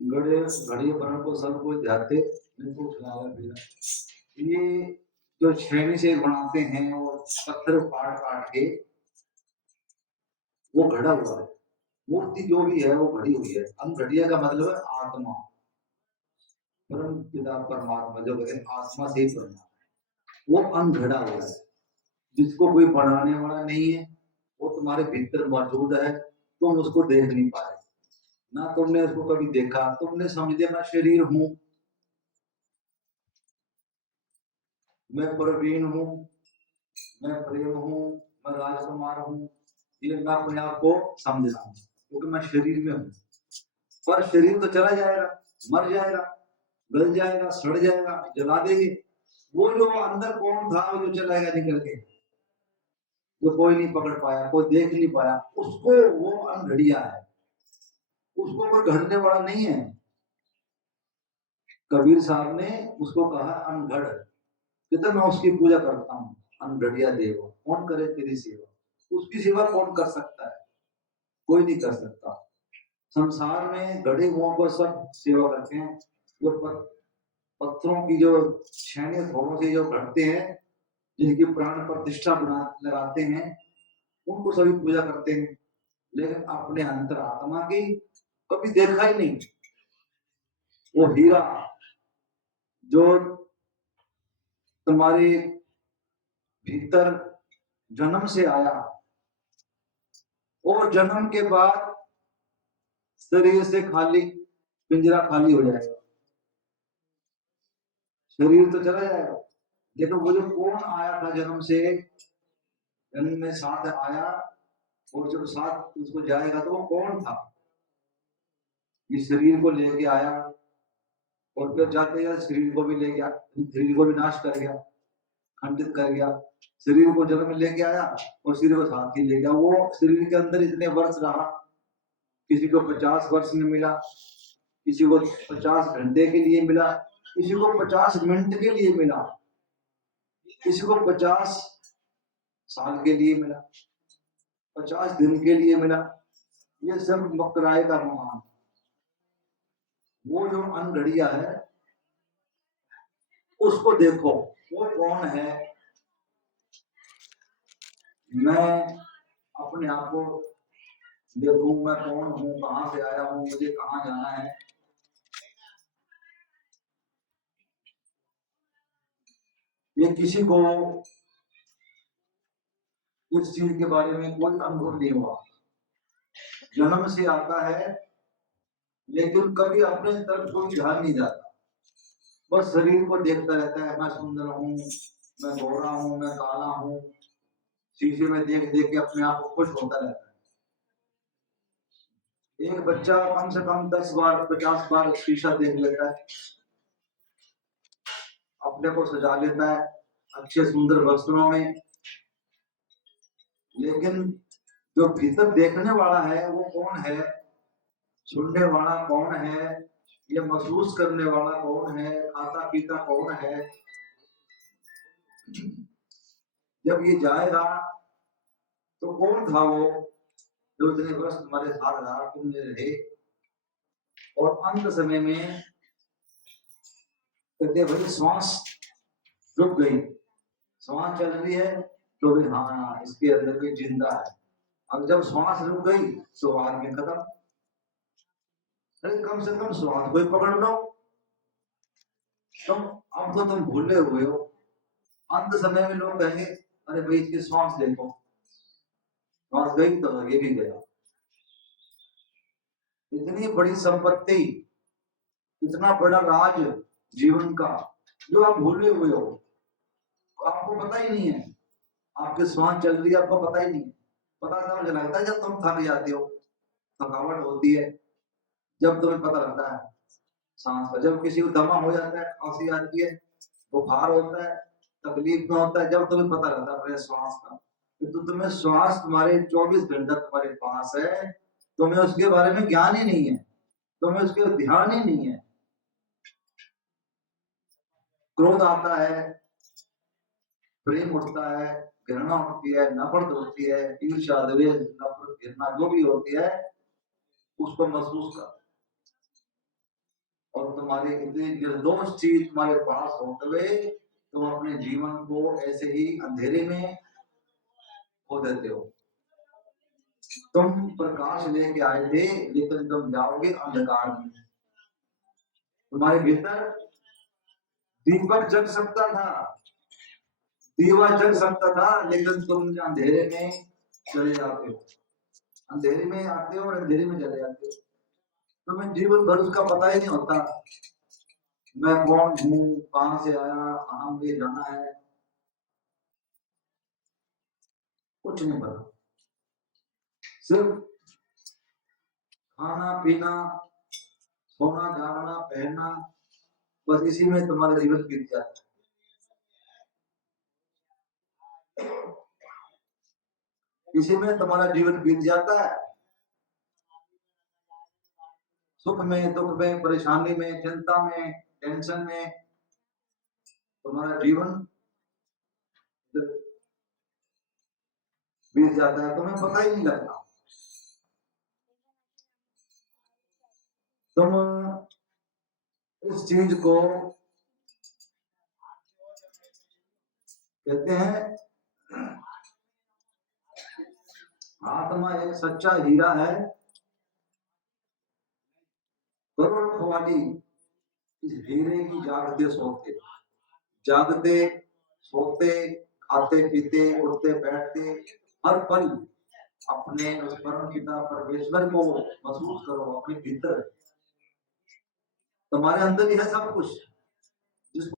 घड़े घड़िया बनने को सब कोई जाते नहीं तो खिलाया पिला ये जो छेनी से बनाते हैं और पत्थर काट काट के वो घड़ा हुआ है। मूर्ति जो भी है वो घड़ी हुई है। हम घड़िया का मतलब है आत्मा, परम पिता परमात्मा जो कहते हैं आत्मा से ही बनना, वो अनघड़ा हुआ है जिसको कोई बनाने वाला नहीं है। वो तुम्हारे भीतर मौजूद है, तुम उसको देख नहीं पाए ना, तुमने उसको कभी देखा, तुमने समझ लिया मैं शरीर हूँ, मैं प्रवीण हूँ, मैं प्रेम हूँ, मैं राजकुमार हूँ। ये मैं अपने आप को समझ रहा हूँ क्योंकि मैं शरीर में हूँ। पर शरीर तो चला जाएगा, मर जाएगा, गल जाएगा, सड़ जाएगा, जला देंगे। वो जो अंदर कौन था वो जो चलाएगा निकल के, जो कोई नहीं पकड़ पाया, कोई देख नहीं पाया, उसको वो अनघड़िया है, उसको कोई घड़ने वाला नहीं है। कबीर साहब ने उसको कहा अनघड़, कहते मैं उसकी पूजा करता हूँ। अनघड़िया देव कौन करे तेरी सेवा, उसकी सेवा कौन कर सकता है, कोई नहीं कर सकता। संसार में गड़े हुओं को सब सेवा करते हैं, जो पत्थरों की जो छेने थोड़ों से जो घड़ते हैं, जिनकी प्राण प्रतिष्ठा बना लगाते हैं, उनको सभी पूजा करते हैं। लेकिन अपने अंतरात्मा की कभी देखा ही नहीं। वो हीरा जो तुम्हारे भीतर जन्म से आया और जन्म के बाद शरीर से खाली, पिंजरा खाली हो जाएगा, शरीर तो चला जाएगा। लेकिन वो जो कौन आया था जन्म से, जन्म में साथ आया और जब साथ उसको जाएगा तो वो कौन था। इस शरीर को लेके आया और फिर जाते जाते शरीर को भी ले गया, शरीर को भी नाश कर गया, खंडित कर गया। शरीर को जन्म में लेके आया और शरीर को साथ ही ले गया। वो शरीर के अंदर इतने वर्ष रहा, किसी को 50 वर्ष में मिला, किसी को 50 घंटे के लिए मिला, किसी को 50 मिनट के लिए मिला, किसी को 50 साल के लिए मिला, 50 दिन के लिए मिला। ये सब मकराए का मान। वो जो अनघड़िया है उसको देखो, वो कौन है। मैं अपने आप को देखूं, मैं कौन हूँ, कहां से आया हूँ, मुझे कहां जाना है। ये किसी को इस चीज के बारे में कोई अनुभव नहीं हुआ, जन्म से आता है लेकिन कभी अपने तरफ कोई ध्यान नहीं जाता, बस शरीर को देखता रहता है। मैं सुंदर हूँ, मैं गोरा हूँ, मैं काला हूँ, शीशे में देख देख के अपने आप को खुश होता रहता है। एक बच्चा कम से कम 10 बार 50 बार शीशा देख लेता है, अपने को सजा लेता है अच्छे सुंदर वस्त्रों में। लेकिन जो भीतर देखने वाला है वो कौन है, सुनने वाला कौन है, ये महसूस करने वाला कौन है, खाता पीता कौन है। जब ये जाएगा तो कौन था वो जो इतने वर्ष तुम्हारे साथ रहा, तुमने रहे, और अंत समय में कहते भाई श्वास रुक गई, श्वास चल रही है तो भी हाँ इसके अंदर कोई जिंदा है। अब जब श्वास रुक गई तो आदमी खत्म। अरे कम से कम श्वास कोई पकड़ लो तुम, अब तो तुम भूले हुए हो। अंत समय में लोग कहेंगे अरे भाई इसकी श्वास देखो, श्वास गई तो ये भी गया। इतनी बड़ी संपत्ति, इतना बड़ा राज जीवन का जो आप भूले हुए हो, आपको पता ही नहीं है। आपकी श्वास चल रही है, आपको पता ही नहीं है। पता तब लगता है जब तुम थक जाते हो, थकावट होती है, जब तुम्हें पता लगता है सांस का। जब किसी को दमा हो जाता है, खांसी आती है, बुखार होता है, तकलीफ में होता है, जब तुम्हें पता लगता है अपने श्वास का। तो तुम्हें श्वास तुम्हारे 24 घंटा तुम्हारे पास है, तुम्हें उसके बारे में ज्ञान ही नहीं है, तुम्हें उसके ध्यान ही नहीं है। क्रोध आता है, प्रेम उठता है, घृणा उठती है, नफरत होती है, ईर्ष्या द्वेष नफरत घृणा जो भी होती है उसको महसूस कर। और तुम्हारी इतनी निर्दोष चीज तुम्हारे पास होते हुए तुम अपने जीवन को ऐसे ही अंधेरे में खो देते हो। तुम प्रकाश लेके आए थे लेकिन तुम जाओगे अंधकार में। तुम्हारे भीतर दीपक जग सकता था, दीवा जग सकता था, लेकिन तुम अंधेरे में चले जाते हो, अंधेरे में आते हो और अंधेरे में चले जाते हो। तुम्हें जीवन भर उसका पता ही नहीं होता, मैं कौन हूँ, कहां से आया, कहां मुझे जाना है, कुछ नहीं पता। सिर्फ खाना पीना, सोना जागना, पहनना, बस इसी में तुम्हारा जीवन बीत जाता है, इसी में तुम्हारा जीवन बीत जाता है। सुख में, दुख में, परेशानी में, चिंता में, टेंशन में तुम्हारा जीवन बीत जाता है, तुम्हें पता ही नहीं लगता। तुम इस चीज को कहते हैं, आत्मा एक सच्चा हीरा है, करोड़ खवाली इस हीरे की जागते सोते, जागते सोते, खाते पीते, उठते बैठते, हर पल अपने उस परम पिता परमेश्वर को महसूस करो अपने भीतर। तुम्हारे अंदर ही है सब कुछ।